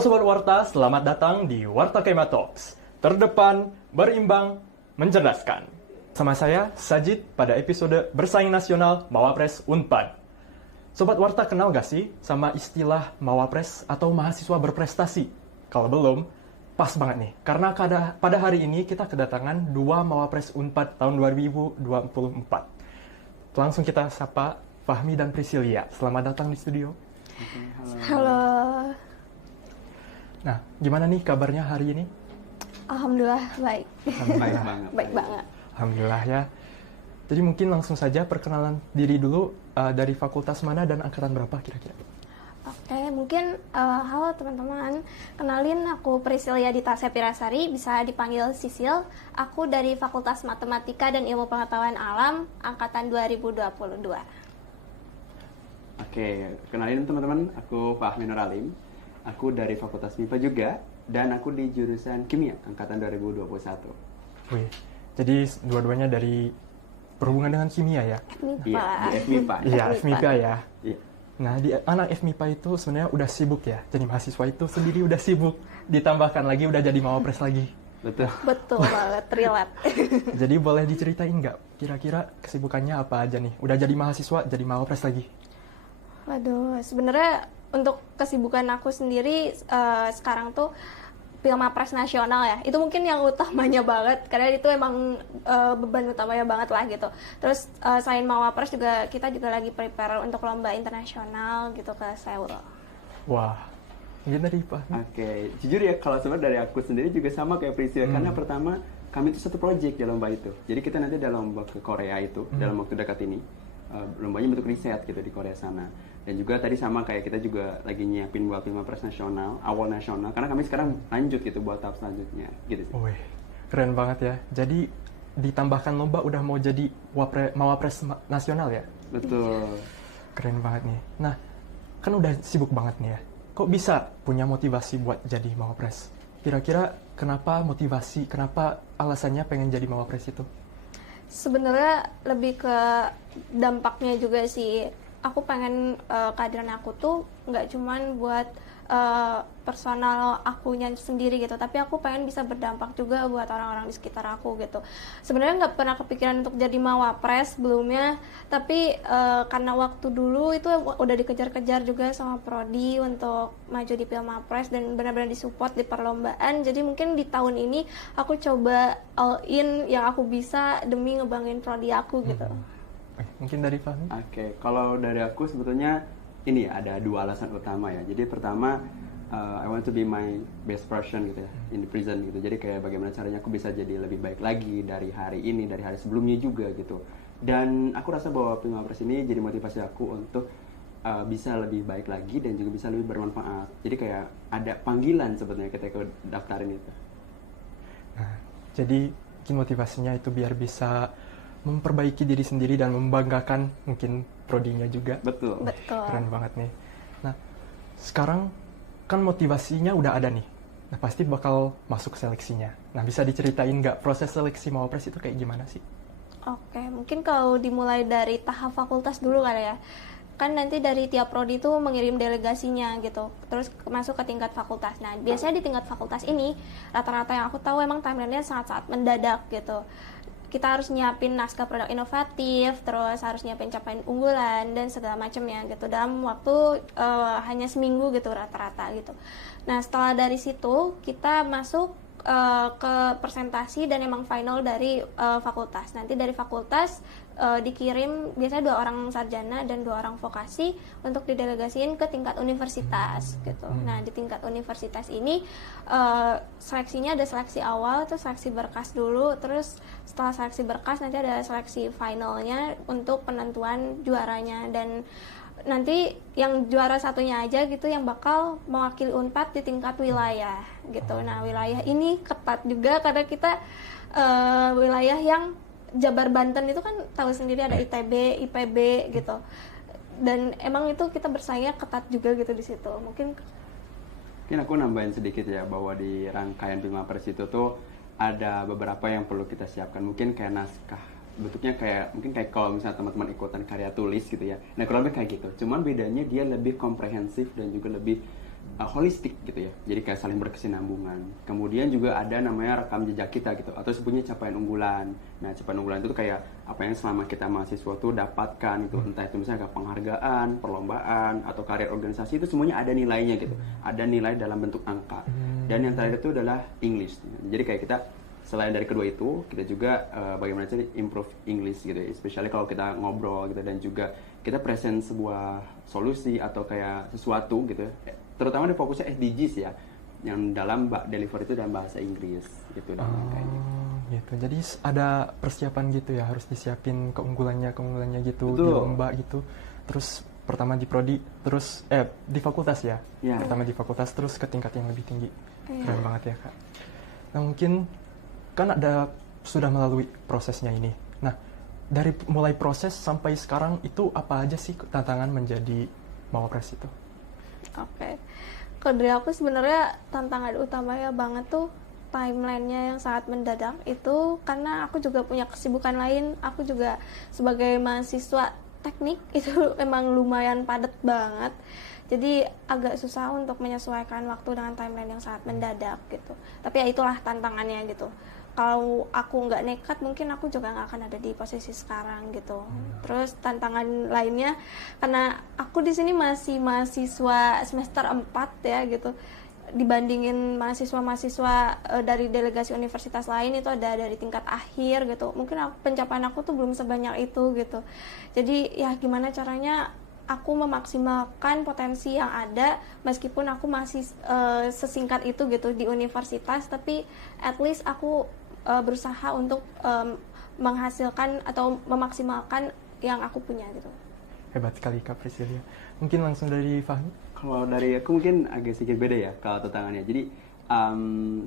Halo Sobat Warta, selamat datang di Warta Kema Talks. Terdepan, berimbang, mencerdaskan. Sama saya, Sajid, pada episode Bersaing Nasional Mawapres Unpad. Sobat Warta kenal gak sih sama istilah Mawapres atau mahasiswa berprestasi? Kalau belum, pas banget nih. Karena pada hari ini kita kedatangan 2 Mawapres Unpad tahun 2024. Langsung kita sapa Fahmi dan Priscilia. Selamat datang di studio. Halo. Nah, gimana nih kabarnya hari ini? Alhamdulillah baik. Baik banget. Alhamdulillah ya. Jadi mungkin langsung saja perkenalan diri dulu, dari fakultas mana dan angkatan berapa kira-kira? Oke, mungkin halo teman-teman. Kenalin, aku Priscilia Dita Sepirasari, bisa dipanggil Sisil. Aku dari Fakultas Matematika dan Ilmu Pengetahuan Alam, angkatan 2022. Oke, kenalin teman-teman, aku Fahmi Nur Alim. Aku dari Fakultas MIPA juga, dan aku di jurusan Kimia, angkatan 2021. Wih, jadi dua-duanya dari berhubungan dengan kimia ya? MIPA. Iya, di FMIPA. Iya, FMIPA ya. Iya. Nah, di anak FMIPA itu sebenarnya udah sibuk ya. Jadi mahasiswa itu sendiri udah sibuk. Ditambahkan lagi udah jadi mawapres lagi. Betul. Betul banget, relate. Jadi boleh diceritain nggak? Kira-kira kesibukannya apa aja nih? Udah jadi mahasiswa, jadi mawapres lagi. Waduh, sebenarnya untuk kesibukan aku sendiri sekarang tuh Pilmapres nasional ya, itu mungkin yang utamanya banget, karena itu emang beban utamanya banget lah gitu. Terus selain Mawapres juga kita juga lagi prepare untuk lomba internasional gitu ke Seoul. Wah, mungkin dari Pak. Oke, jujur ya kalau sebenarnya dari aku sendiri juga sama kayak Priscilla, karena pertama kami itu satu project di lomba itu. Jadi kita nanti ada lomba ke Korea itu dalam waktu dekat ini. Lombanya bentuk riset gitu di Korea sana. Dan juga tadi sama kayak kita juga lagi nyiapin buat Pilmapres nasional, awal nasional, karena kami sekarang lanjut gitu buat tahap selanjutnya gitu sih. Wih, keren banget ya. Jadi ditambahkan lomba udah mau jadi mawapres nasional ya? Betul. Keren banget nih. Nah, kan udah sibuk banget nih ya. Kok bisa punya motivasi buat jadi mawapres? Kira-kira kenapa motivasi, kenapa alasannya pengen jadi mawapres itu? Sebenarnya lebih ke dampaknya juga sih. Aku pengen kehadiran aku tuh nggak cuman buat personal akunya sendiri gitu, tapi aku pengen bisa berdampak juga buat orang-orang di sekitar aku gitu. Sebenarnya nggak pernah kepikiran untuk jadi mawapres sebelumnya, tapi karena waktu dulu itu udah dikejar-kejar juga sama prodi untuk maju di Pilmapres dan benar-benar disupport di perlombaan. Jadi mungkin di tahun ini aku coba all in yang aku bisa demi ngebanggain prodi aku gitu. Mungkin dari Fahmi? Oke, kalau dari aku sebetulnya ini ada 2 alasan utama ya. Jadi pertama, I want to be my best version gitu ya, in the present gitu. Jadi kayak bagaimana caranya aku bisa jadi lebih baik lagi dari hari ini, dari hari sebelumnya juga gitu. Dan aku rasa bahwa Pilmapres ini jadi motivasi aku untuk bisa lebih baik lagi dan juga bisa lebih bermanfaat. Jadi kayak ada panggilan sebetulnya ketika daftarin itu. Nah, jadi mungkin motivasinya itu biar bisa memperbaiki diri sendiri dan membanggakan mungkin prodinya juga. Betul. Betul. Keren banget nih. Nah, sekarang kan motivasinya udah ada nih. Nah, pasti bakal masuk seleksinya. Nah, bisa diceritain nggak proses seleksi mawapres itu kayak gimana sih? Oke, mungkin kalau dimulai dari tahap fakultas dulu kali ya. Kan nanti dari tiap prodi itu mengirim delegasinya gitu, terus masuk ke tingkat fakultas. Nah, biasanya di tingkat fakultas ini, rata-rata yang aku tahu emang timeline-nya sangat-sangat mendadak gitu. Kita harus nyiapin naskah produk inovatif, terus harus nyiapin capaian unggulan dan segala macamnya gitu dalam waktu hanya seminggu gitu rata-rata gitu. Nah, setelah dari situ kita masuk ke presentasi dan emang final dari fakultas. Nanti dari fakultas dikirim biasanya 2 orang sarjana dan 2 orang vokasi untuk didelegasiin ke tingkat universitas gitu. Nah, di tingkat universitas ini seleksinya ada seleksi awal, terus seleksi berkas dulu, terus setelah seleksi berkas nanti ada seleksi finalnya untuk penentuan juaranya, dan nanti yang juara satunya aja gitu yang bakal mewakili Unpad di tingkat wilayah gitu. Nah, wilayah ini ketat juga karena kita wilayah yang Jabar Banten itu kan tahu sendiri ada ITB, IPB gitu. Dan emang itu kita bersaingnya ketat juga gitu di situ. Mungkin aku nambahin sedikit ya, bahwa di rangkaian Pilmapres itu tuh ada beberapa yang perlu kita siapkan. Mungkin kayak naskah, bentuknya kayak kalau misalnya teman-teman ikutan karya tulis gitu ya. Nah, kurang lebih kayak gitu. Cuman bedanya dia lebih komprehensif dan juga lebih holistik gitu ya, jadi kayak saling berkesinambungan. Kemudian juga ada namanya rekam jejak kita gitu, atau sebutnya capaian unggulan. Nah, capaian unggulan itu tuh kayak apa yang selama kita mahasiswa tuh dapatkan gitu, entah itu misalnya kayak penghargaan, perlombaan, atau karir organisasi, itu semuanya ada nilainya gitu, ada nilai dalam bentuk angka. Dan yang terakhir itu adalah English. Jadi kayak kita selain dari kedua itu, kita juga bagaimana cara improve English gitu ya, especially kalau kita ngobrol gitu, dan juga kita present sebuah solusi atau kayak sesuatu gitu ya, terutama di fokusnya SDGs ya, yang dalam deliver itu dalam bahasa Inggris gitu dan kayaknya. Gitu. Jadi ada persiapan gitu ya, harus disiapin keunggulannya gitu, Betul. di lomba gitu. Terus pertama di prodi, terus di fakultas ya. Ya. Pertama di fakultas, terus ke tingkat yang lebih tinggi. Iya. Keren banget ya, Kak. Nah, mungkin kan sudah melalui prosesnya ini. Nah, dari mulai proses sampai sekarang itu apa aja sih tantangan menjadi Mawapres itu? Oke. Kalau dari aku sebenarnya tantangan utamanya banget tuh timelinenya yang sangat mendadak itu, karena aku juga punya kesibukan lain. Aku juga sebagai mahasiswa teknik itu emang lumayan padat banget. Jadi agak susah untuk menyesuaikan waktu dengan timeline yang sangat mendadak gitu. Tapi ya itulah tantangannya gitu. Kalau aku nggak nekat, mungkin aku juga nggak akan ada di posisi sekarang gitu. Terus tantangan lainnya, karena aku di sini masih mahasiswa semester 4 ya gitu. Dibandingin mahasiswa-mahasiswa dari delegasi universitas lain itu ada dari tingkat akhir gitu. Mungkin pencapaian aku tuh belum sebanyak itu gitu. Jadi ya gimana caranya aku memaksimalkan potensi yang ada, meskipun aku masih sesingkat itu gitu di universitas, tapi at least aku berusaha untuk menghasilkan atau memaksimalkan yang aku punya gitu. Hebat sekali Kak Priscilia. Mungkin langsung dari Fahmi? Kalau dari aku mungkin agak sedikit beda ya kalau tantangannya. Jadi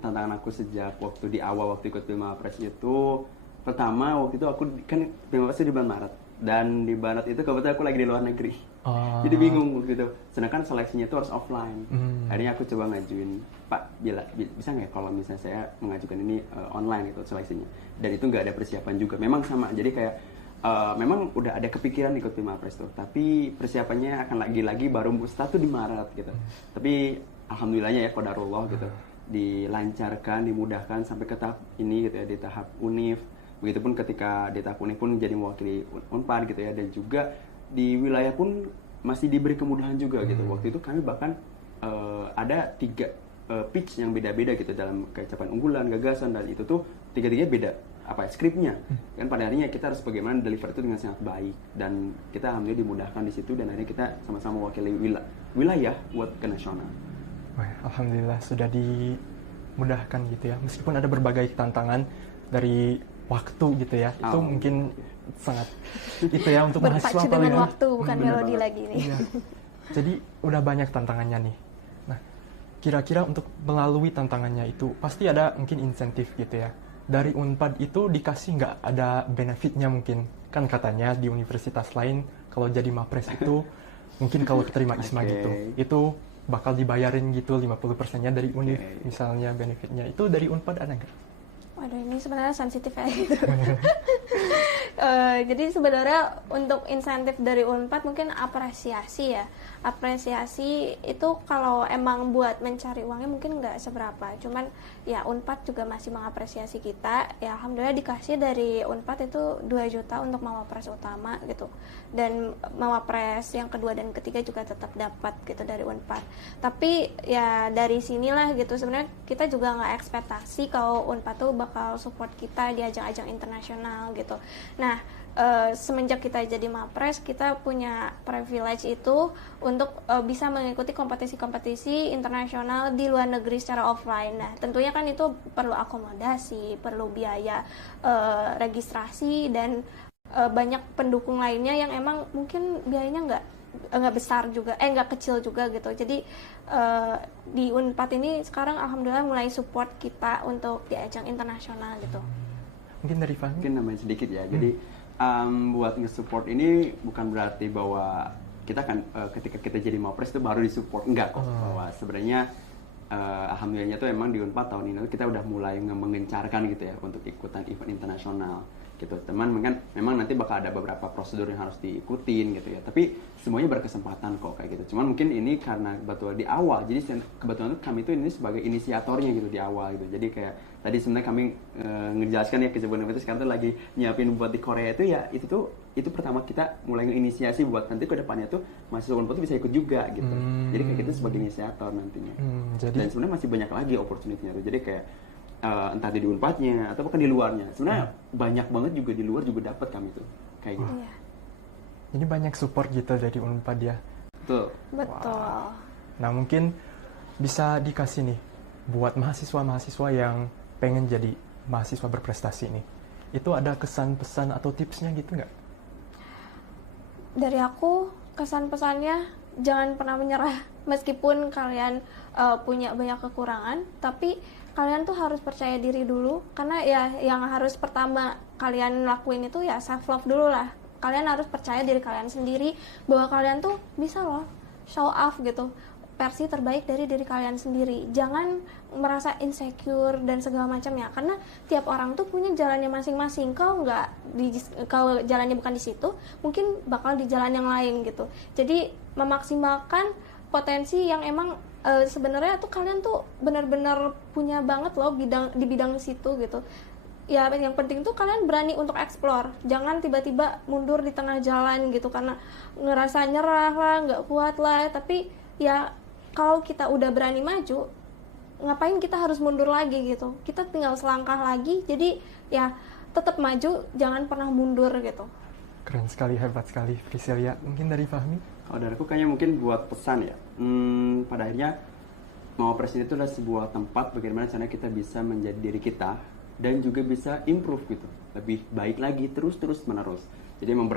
tantangan aku sejak waktu di awal waktu ikut Mawapres itu, pertama waktu itu aku kan Mawapres di bulan Maret, dan di Maret itu kebetulan aku lagi di luar negeri. Jadi bingung gitu. Sedangkan seleksinya itu harus offline. Akhirnya aku coba ngajuin, Pak, bisa nggak kalau misalnya saya mengajukan ini online gitu seleksinya. Dan itu nggak ada persiapan juga. Memang sama. Jadi kayak memang udah ada kepikiran ikut Mawapres tuh, tapi persiapannya akan lagi-lagi baru start tuh di Maret gitu. Tapi alhamdulillahnya ya, qadarullah gitu, dilancarkan, dimudahkan sampai ke tahap ini gitu ya, di tahap univ. Begitupun ketika di tahap univ pun jadi mewakili Unpad gitu ya, dan juga di wilayah pun masih diberi kemudahan juga gitu. Waktu itu kami bahkan ada 3 pitch yang beda-beda gitu dalam capaian unggulan, gagasan, dan itu tuh 3-3 beda skripnya. Kan pada akhirnya kita harus bagaimana deliver itu dengan sangat baik, dan kita alhamdulillah dimudahkan di situ, dan akhirnya kita sama-sama mewakili wilayah buat ke nasional. Wah, alhamdulillah sudah dimudahkan gitu ya. Meskipun ada berbagai tantangan dari waktu gitu ya. Itu mungkin sangat itu ya untuk mahasiswa berpacu dengan ya. waktu, bukan melodi lagi nih. Iya. Jadi udah banyak tantangannya nih. Nah, kira-kira untuk melalui tantangannya itu pasti ada mungkin insentif gitu ya. Dari Unpad itu dikasih nggak ada benefitnya mungkin? Kan katanya di universitas lain kalau jadi Mapres itu mungkin kalau keterima ISMA gitu, itu bakal dibayarin gitu 50%-nya dari univ misalnya benefitnya. Itu dari Unpad ada nggak? Waduh, ini sebenarnya sensitif ya gitu. Jadi sebenarnya untuk insentif dari Unpad mungkin apresiasi ya. Apresiasi itu kalau emang buat mencari uangnya mungkin nggak seberapa. Cuman ya Unpad juga masih mengapresiasi kita. Ya alhamdulillah dikasih dari Unpad itu 2 juta untuk Mawapres utama gitu. Dan Mawapres yang kedua dan ketiga juga tetap dapat gitu dari Unpad. Tapi ya dari sinilah gitu, sebenarnya kita juga nggak ekspektasi kalau Unpad tuh bakal support kita di ajang-ajang internasional gitu. Nah, semenjak kita jadi Mapres, kita punya privilege itu untuk bisa mengikuti kompetisi-kompetisi internasional di luar negeri secara offline. Nah, tentunya kan itu perlu akomodasi, perlu biaya registrasi, dan banyak pendukung lainnya yang emang mungkin biayanya nggak besar juga, nggak kecil juga gitu. Jadi di Unpad ini sekarang alhamdulillah mulai support kita untuk di ajang internasional gitu. Mungkin dari Fahmi? Mungkin namanya sedikit ya. Jadi buat nge-support ini bukan berarti bahwa kita kan ketika kita jadi Mawapres itu baru disupport, enggak kok. Bahwa sebenarnya alhamdulillahnya tuh emang di Unpad tahun ini kita udah mulai mengencarkan gitu ya untuk ikutan event internasional. gitu. Teman memang nanti bakal ada beberapa prosedur yang harus diikutin gitu ya, tapi semuanya berkesempatan kok kayak gitu. Cuman mungkin ini karena kebetulan di awal, jadi kebetulan kami itu ini sebagai inisiatornya gitu di awal gitu. Jadi kayak tadi sebenarnya kami ngejelaskan ya kesibukan itu sekarang tuh lagi nyiapin buat di Korea itu ya, itu pertama kita mulai nginisiasi buat nanti ke depannya tuh mahasiswa Unpad tuh bisa ikut juga gitu. Jadi kayak kita sebagai inisiator nantinya. Dan sebenarnya masih banyak lagi opportunity-nya tuh. Jadi kayak entah di Unpadnya atau bahkan di luarnya. Sebenarnya banyak banget juga di luar juga dapat kami tuh kayak gitu. Ini banyak support gitu dari Unpad ya. Betul. Betul. Nah mungkin bisa dikasih nih buat mahasiswa-mahasiswa yang pengen jadi mahasiswa berprestasi nih. Itu ada kesan pesan atau tipsnya gitu nggak? Dari aku kesan pesannya jangan pernah menyerah meskipun kalian punya banyak kekurangan, tapi kalian tuh harus percaya diri dulu, karena ya yang harus pertama kalian lakuin itu ya self love dulu lah. Kalian harus percaya diri kalian sendiri bahwa kalian tuh bisa loh show off gitu, versi terbaik dari diri kalian sendiri. Jangan merasa insecure dan segala macamnya, karena tiap orang tuh punya jalannya masing-masing. Kalau jalannya bukan di situ, mungkin bakal di jalan yang lain gitu. Jadi memaksimalkan potensi yang emang sebenarnya tuh kalian tuh benar-benar punya banget loh di bidang situ gitu. Ya yang penting tuh kalian berani untuk explore. Jangan tiba-tiba mundur di tengah jalan gitu karena ngerasa nyerah lah, nggak kuat lah. Tapi ya kalau kita udah berani maju, ngapain kita harus mundur lagi gitu. Kita tinggal selangkah lagi. Jadi ya tetap maju, jangan pernah mundur gitu. Keren sekali, hebat sekali Priscilia. Mungkin dari Fahmi? Kalau dari aku kayaknya mungkin buat pesan ya, pada akhirnya Mawapres itu adalah sebuah tempat bagaimana caranya kita bisa menjadi diri kita dan juga bisa improve gitu, lebih baik lagi terus menerus. Jadi memang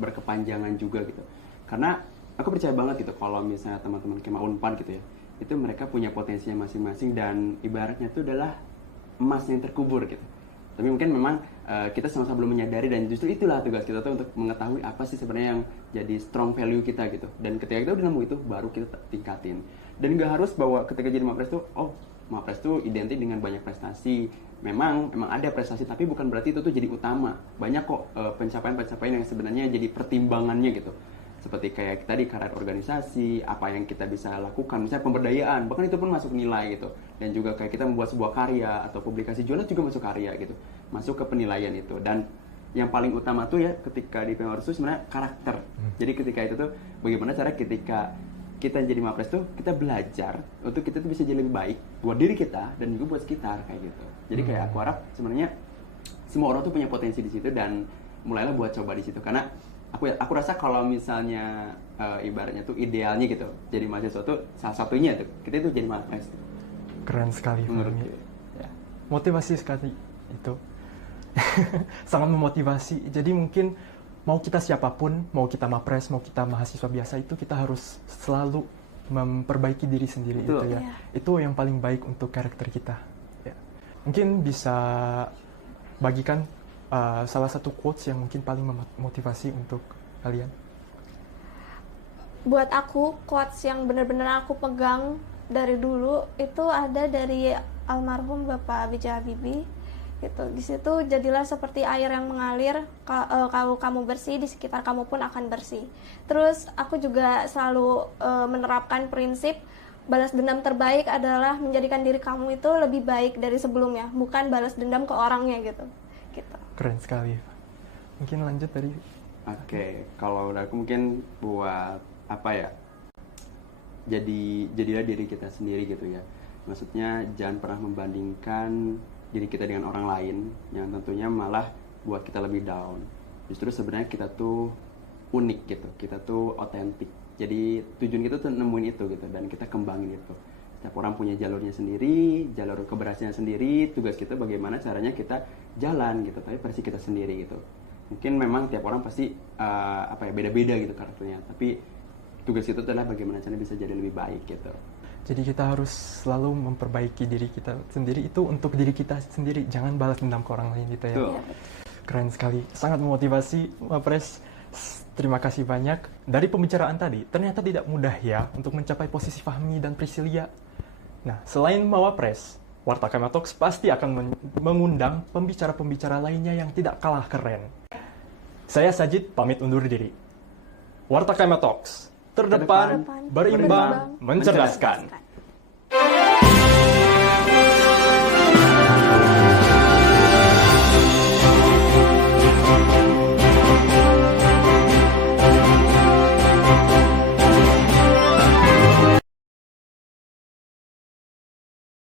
berkepanjangan juga gitu. Karena aku percaya banget gitu kalau misalnya teman-teman Kema Unpad gitu ya, itu mereka punya potensinya masing-masing dan ibaratnya itu adalah emas yang terkubur gitu. Tapi mungkin memang kita sama-sama belum menyadari, dan justru itulah tugas kita tuh untuk mengetahui apa sih sebenarnya yang jadi strong value kita gitu. Dan ketika kita udah nemu itu, baru kita tingkatin. Dan nggak harus bahwa ketika jadi Mawapres tuh, Mawapres tuh identik dengan banyak prestasi. Memang ada prestasi, tapi bukan berarti itu tuh jadi utama. Banyak kok pencapaian-pencapaian yang sebenarnya jadi pertimbangannya gitu. Seperti kayak tadi karir organisasi, apa yang kita bisa lakukan, misalnya pemberdayaan, bahkan itu pun masuk nilai gitu. Dan juga kayak kita membuat sebuah karya atau publikasi jurnal juga masuk karya gitu, masuk ke penilaian itu. Dan yang paling utama tuh ya ketika di Mawapres itu sebenarnya karakter. Jadi ketika itu tuh bagaimana cara ketika kita jadi Mawapres tuh kita belajar untuk kita tuh bisa jadi lebih baik buat diri kita dan juga buat sekitar kayak gitu. Jadi kayak aku harap sebenarnya semua orang tuh punya potensi di situ dan mulailah buat coba di situ. Karena aku rasa kalau misalnya ibaratnya tuh idealnya gitu jadi mahasiswa tuh salah satunya tuh kita tuh jadi Mawapres. Keren sekali menurutku. Ya. Motivasi sekali itu. Sangat memotivasi. Jadi mungkin mau kita siapapun, mau kita Mawapres, mau kita mahasiswa biasa, itu kita harus selalu memperbaiki diri sendiri. Betul. Itu ya. Itu yang paling baik untuk karakter kita. Ya. Mungkin bisa bagikan salah satu quotes yang mungkin paling memotivasi untuk kalian. Buat aku, quotes yang benar-benar aku pegang dari dulu itu ada dari almarhum Bapak B.J. Habibie gitu. Di situ jadilah seperti air yang mengalir, kalau kamu bersih di sekitar kamu pun akan bersih. Terus aku juga selalu menerapkan prinsip balas dendam terbaik adalah menjadikan diri kamu itu lebih baik dari sebelumnya, bukan balas dendam ke orangnya gitu. Keren sekali. Mungkin lanjut dari. Oke, kalau udah aku mungkin buat apa ya? Jadilah diri kita sendiri gitu ya. Maksudnya jangan pernah membandingkan diri kita dengan orang lain yang tentunya malah buat kita lebih down. Justru sebenarnya kita tuh unik gitu, kita tuh otentik. Jadi tujuan kita tuh nemuin itu gitu dan kita kembangin itu. Setiap orang punya jalurnya sendiri, jalur keberhasilan sendiri. Tugas kita bagaimana caranya kita jalan gitu, tapi versi kita sendiri gitu. Mungkin memang tiap orang pasti beda-beda gitu karakternya. Tapi tugas itu adalah bagaimana caranya bisa jadi lebih baik gitu. Jadi kita harus selalu memperbaiki diri kita sendiri, itu untuk diri kita sendiri. Jangan balas dendam ke orang lain gitu ya. Tuh. Keren sekali, sangat memotivasi Mawapres. Terima kasih banyak. Dari pembicaraan tadi, ternyata tidak mudah ya untuk mencapai posisi Fahmi dan Priscilia. Nah, selain Mawapres, Warta Kema Talks pasti akan mengundang pembicara-pembicara lainnya yang tidak kalah keren. Saya Sajid pamit undur diri. Warta Kema Talks, terdepan, berimbang, mencerdaskan.